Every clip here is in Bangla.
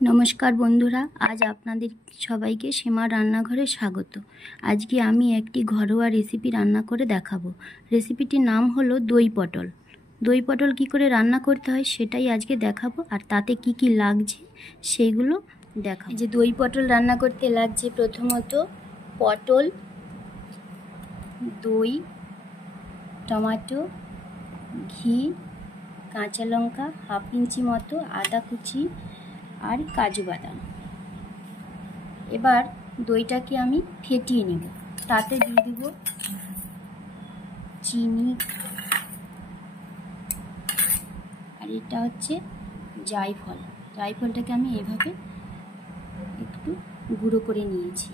নমস্কার বন্ধুরা, আজ আপনাদের সবাইকে সীমার রান্নাঘরে স্বাগত। আজকে আমি একটি ঘরোয়া রেসিপি রান্না করে দেখাবো। রেসিপিটির নাম হলো দই পটল। দই পটল কী করে রান্না করতে হয় সেটাই আজকে দেখাবো, আর তাতে কি কি লাগছে সেগুলো দেখাবো। যে দই পটল রান্না করতে লাগছে প্রথমত পটল, দই, টমেটো, ঘি, কাঁচা লঙ্কা, হাফ ইঞ্চি মতো আদা কুচি আর কাজু বাদাম। এবার দইটাকে আমি ফেটিয়ে নেব। তাতে দিয়ে দেব চিনি, আর এটা হচ্ছে জায়ফল। জায়ফলটাকে আমি এভাবে একটু গুঁড়ো করে নিয়েছি,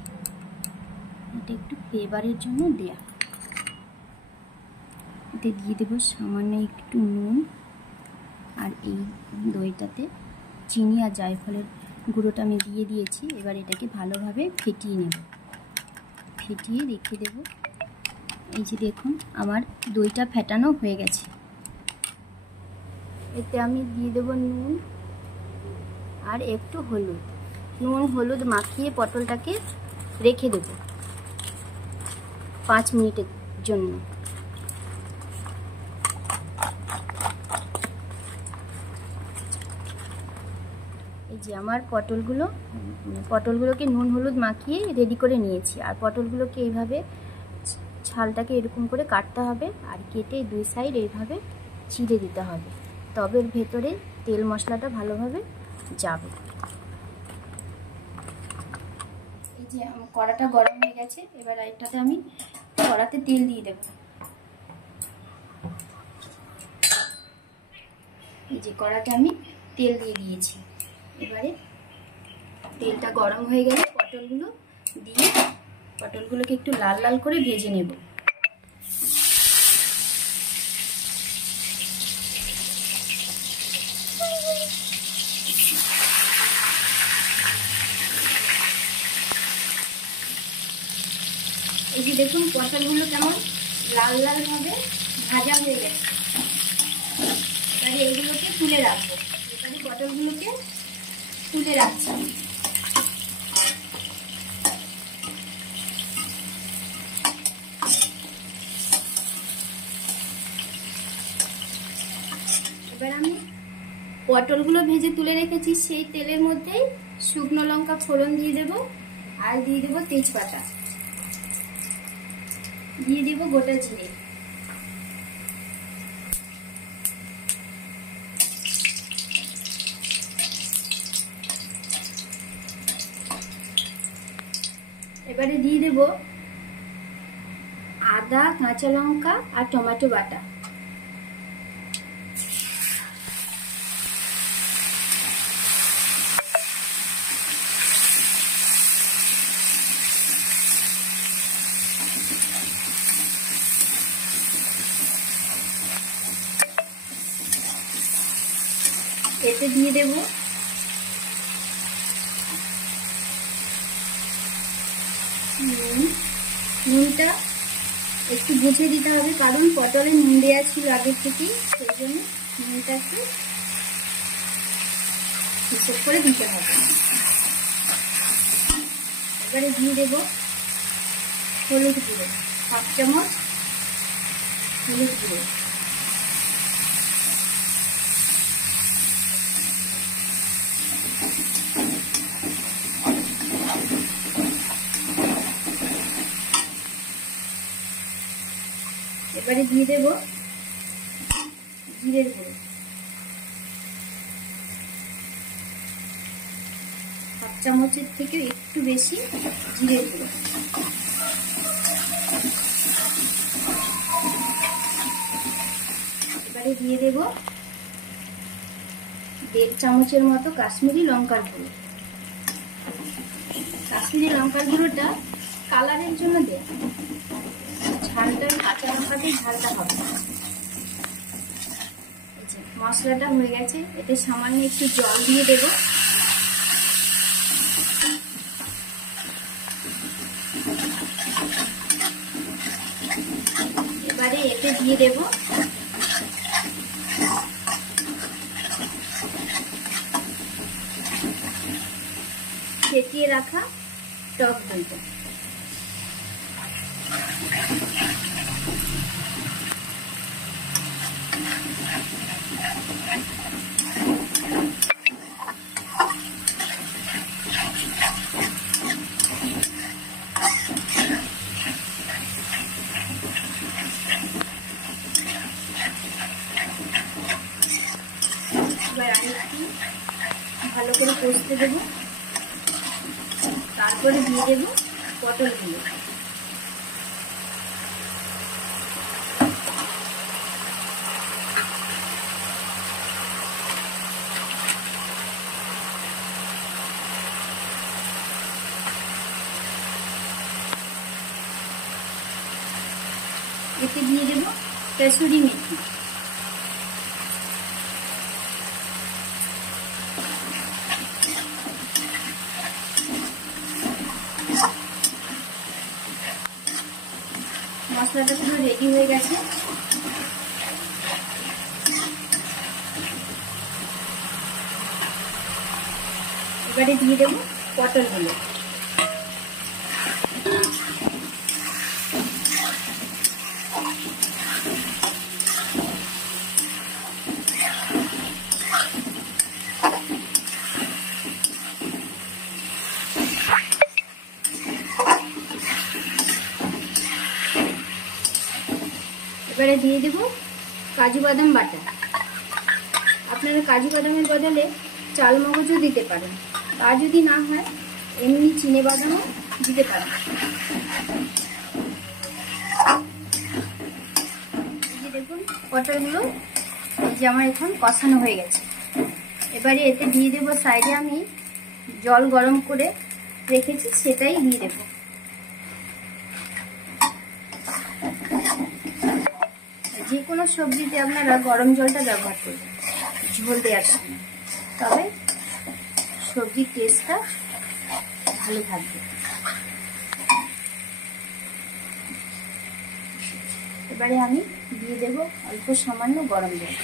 এটা একটু ফ্লেভারের জন্য দেয়া। এতে দিয়ে দেব সামান্য একটু নুন, আর এই দইটাতে চিনি আর জায়ফলের গুঁড়োটা আমি দিয়ে দিয়েছি। এবার এটাকে ভালোভাবে ফেটিয়ে নেব, ফেটিয়ে রেখে দেব। এই যে দেখুন আমার দইটা ফেটানো হয়ে গেছে। এতে আমি দিয়ে দেব নুন আর একটু হলুদ। নুন হলুদ মাখিয়ে পটলটাকে রেখে দেব 5 মিনিটের জন্য। এই যে আমার পটলগুলোকে নুন হলুদ মাখিয়ে রেডি করে নিয়েছি। আর পটলগুলোকে এইভাবে ছালটাকে এরকম করে কাটতে হবে, আর কেটে দুই সাইড এইভাবে চিড়ে দিতে হবে, তবে এর ভেতরে তেল মশলাটা ভালোভাবে যাবে। এই যে কড়াটা গরম হয়ে গেছে, এবার এটাতে আমি কড়াতে তেল দিয়ে দেব। এই যে কড়াতে আমি তেল দিয়ে দিয়েছি। এবারে তেলটা গরম হয়ে গেলে পটলগুলো দিয়ে পটলগুলোকে একটু লাল লাল করে ভেজে নেব। এই যে দেখুন পটলগুলো কেমন লাল লাল ভাবে ভাজা হয়ে গেছে। এবারে এইগুলোকে তুলে রাখবো। এবারে পটলগুলোকে তুলে রাখছি। এবার আমি পটলগুলো ভেজে তুলে রেখেছি সেই তেলের মধ্যেই শুকনো লঙ্কা ফোড়ন দিয়ে দেব, আর দিয়ে দেব তেজপাতা, দিয়ে দেব গোটা জিরে। এবারে দিয়ে দেব আদা, কাঁচা লঙ্কা আর টমেটো বাটা। এতে দিয়ে দেব নুন। নুনটা একটু বুঝে দিতে হবে, কারণ পটলে নুন দেওয়া ছিল আগের থেকেই, সেই জন্য নুনটা একটু হিসেব করে দিতে হবে। এবারে দিয়ে দেব হলুদ গুঁড়ো, 1 চামচ হলুদ গুঁড়ো। এবারে দিয়ে দেব জিরের গুঁড়ো, 1 চামচের থেকে একটু বেশি জিরের গুঁড়ো। এবারে দিয়ে দেব 1.5 চামচের মতো কাশ্মীরি লঙ্কার গুঁড়ো। কাশ্মীরি লঙ্কার গুঁড়োটা কালারের জন্য দেয়া, ঝালটা কাঁচা লঙ্কাতেই ঝালটা হবে। মশলাটা হয়ে গেছে, এতে সামান্য একটু জল দিয়ে দেব। এবারে এতে দিয়ে দেব ফেটিয়ে রাখা টক দইটা। এবার আমি একটু ভালো করে কষতে দেবো, তারপরে দিয়ে দেবো পটলগুলো। এতে দিয়ে দেবো কসুরি মেথি। মশলাটা পুরো রেডি হয়ে গেছে। এবারে দিয়ে দেবো পটলগুলো। এবারে দিয়ে দেব কাজু বাদাম বাটা। আপনারা কাজু বাদামের বদলে চাল মগজও দিতে পারেন, আর যদি না হয় এমনি চিনে বাদামও দিতে পারেন। দেখুন পটলগুলো যে আমার এখন কষানো হয়ে গেছে। এবারে এতে দিয়ে দেব সাইডে আমি জল গরম করে রেখেছি, সেটাই দিয়ে দেব। যে কোনো সবজিতে আপনারা গরম জলটা ব্যবহার করবেন ঝোল দেওয়ার সময়, তবে সবজির টেস্টটা ভালো থাকবে। এবারে আমি দিয়ে দেব অল্প সামান্য গরম জল।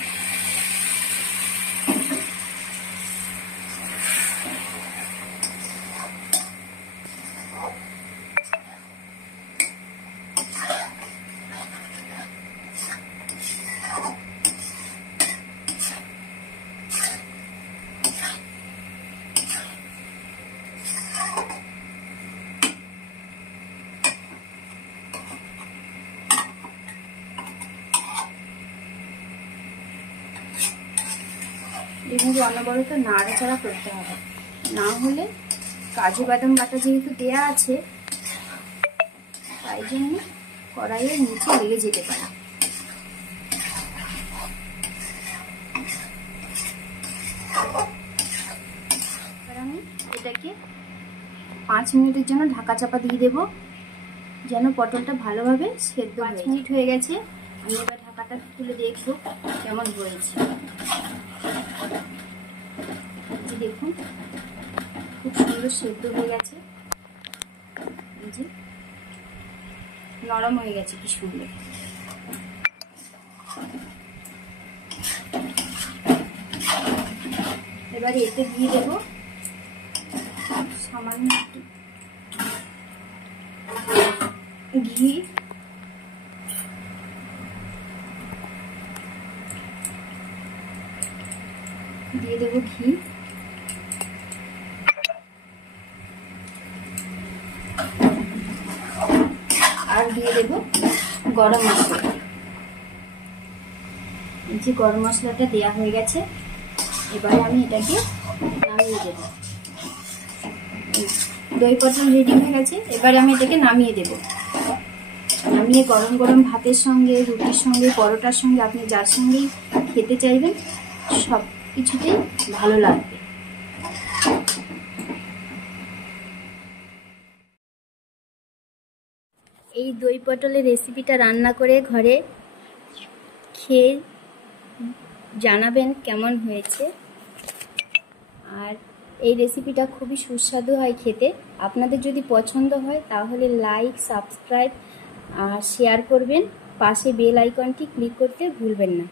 এভাবে অনবরত নাড়াচাড়া করতে হবে, না হলে কাজু বাদাম বাটা যেহেতু দেয়া আছে তাই জন্য কড়াইয়ের নিচে লেগে যেতে পারে। এবার আমি এটাকে 5 মিনিটের জন্য ঢাকা চাপা দিয়ে দেব, যেন পটলটা ভালোভাবে সেদ্ধ হয়। 5 মিনিট হয়ে গেছে, আমি এবার ঢাকাটা তুলে দেখবো কেমন হয়েছে। দেখুন খুব সুন্দর সেদ্ধ হয়ে গেছে, এই যে নরম হয়ে গেছে কি সুন্দর। এবারে এতে দিয়ে দেবো সামান্য একটু ঘি। দিয়ে দেবো ঘি, আর দিয়ে দেবো গরম মশলা। এই যে গরম মশলাটা দেয়া হয়ে গেছে, এবারে আমি এটাকে নামিয়ে দেব। দই পটল রেডি হয়ে গেছে, এবারে আমি এটাকে নামিয়ে দেব। নামিয়ে গরম গরম ভাতের সঙ্গে, রুটির সঙ্গে, পরোটার সঙ্গে, আপনি যার সঙ্গেই খেতে চাইবেন সব কিছুতেই ভালো লাগবে। এই দই পটলের রেসিপিটা রান্না করে ঘরে খেয়ে জানাবেন কেমন হয়েছে। আর এই রেসিপিটা খুবই সুস্বাদু হয় খেতে। আপনাদের যদি পছন্দ হয় তাহলে লাইক, সাবস্ক্রাইব আর শেয়ার করবেন। পাশে বেল আইকনটি ক্লিক করতে ভুলবেন না।